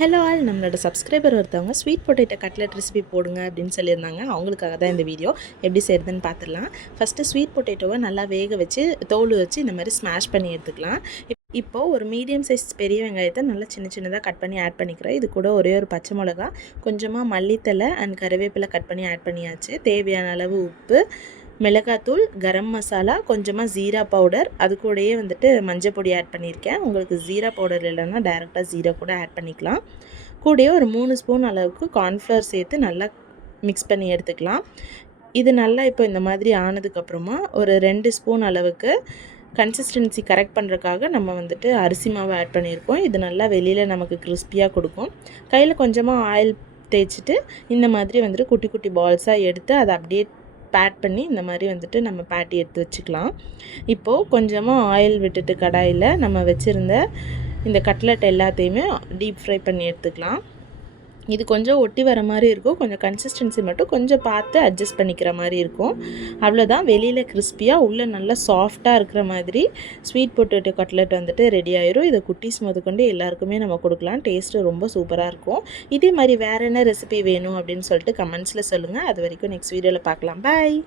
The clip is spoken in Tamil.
ஹலோ ஆல், நம்மளோட சப்ஸ்கிரைபர் ஒருத்தவங்க ஸ்வீட் பொட்டேட்டோ கட்லெட் ரெசிபி போடுங்க அப்படின்னு சொல்லியிருந்தாங்க. அவங்களுக்காக தான் இந்த வீடியோ. எப்படி செய்கிறதுன்னு பார்த்துடலாம். ஃபஸ்ட்டு ஸ்வீட் பொட்டேட்டோவை நல்லா வேக வச்சு தோல் வச்சு இந்த மாதிரி ஸ்மாஷ் பண்ணி எடுத்துக்கலாம். இப்போது ஒரு மீடியம் சைஸ் பெரிய வெங்காயத்தை நல்லா சின்ன சின்னதாக கட் பண்ணி ஆட் பண்ணிக்கிறேன். இது கூட ஒரே ஒரு பச்சை மிளகா, கொஞ்சமாக மல்லித்தலை அண்ட் கருவேப்பிலை கட் பண்ணி ஆட் பண்ணியாச்சு. தேவையான அளவு உப்பு, மிளகாத்தூள், கரம் மசாலா, கொஞ்சமாக ஜீரா பவுடர், அது கூடயே வந்துட்டு மஞ்சள் பொடி ஆட் பண்ணியிருக்கேன். உங்களுக்கு ஜீரா பவுடர் இல்லைன்னா டைரெக்டாக ஜீரா கூட ஆட் பண்ணிக்கலாம். கூடயே ஒரு 3 ஸ்பூன் அளவுக்கு கார்ன்ஃப்ளவர் சேர்த்து நல்லா மிக்ஸ் பண்ணி எடுத்துக்கலாம். இது நல்லா இப்போ இந்த மாதிரி ஆனதுக்கப்புறமா ஒரு 2 ஸ்பூன் அளவுக்கு கன்சிஸ்டன்சி கரெக்ட் பண்ணுறதுக்காக நம்ம வந்துட்டு அரிசி மாவு ஆட் பண்ணியிருக்கோம். இது நல்லா வெளியில் நமக்கு கிறிஸ்பியாக கொடுக்கும். கையில் கொஞ்சமாக ஆயில் தேய்ச்சிட்டு இந்த மாதிரி வந்துட்டு குட்டி குட்டி பால்ஸாக எடுத்து அதை அப்படியே பேட் பண்ணி இந்த மாதிரி வந்துட்டு நம்ம பேட்டி எடுத்து வச்சுக்கலாம். இப்போது கொஞ்சமாக ஆயில் விட்டுட்டு கடாயில் நம்ம வச்சுருந்த இந்த கட்லெட் எல்லாத்தையுமே டீப் ஃப்ரை பண்ணி எடுத்துக்கலாம். இது கொஞ்சம் ஒட்டி வர மாதிரி இருக்கும். கொஞ்சம் கன்சிஸ்டன்சி மட்டும் கொஞ்சம் பார்த்து அட்ஜஸ்ட் பண்ணிக்கிற மாதிரி இருக்கும். அவ்வளோதான். வெளியில் கிறிஸ்பியாக உள்ளே நல்லா சாஃப்டாக இருக்கிற மாதிரி ஸ்வீட் பொட்டேட்டோ கட்லெட் வந்துட்டு ரெடி ஆயிரும். இதை குட்டீஸ் முதற்கொண்டு எல்லாருக்குமே நம்ம கொடுக்கலாம். டேஸ்ட்டு ரொம்ப சூப்பராக இருக்கும். இதே மாதிரி வேறு என்ன ரெசிபி வேணும் அப்படின்னு சொல்லிட்டு கமெண்ட்ஸில் சொல்லுங்கள். அது வரைக்கும் நெக்ஸ்ட் வீடியோவில் பார்க்கலாம். பாய்.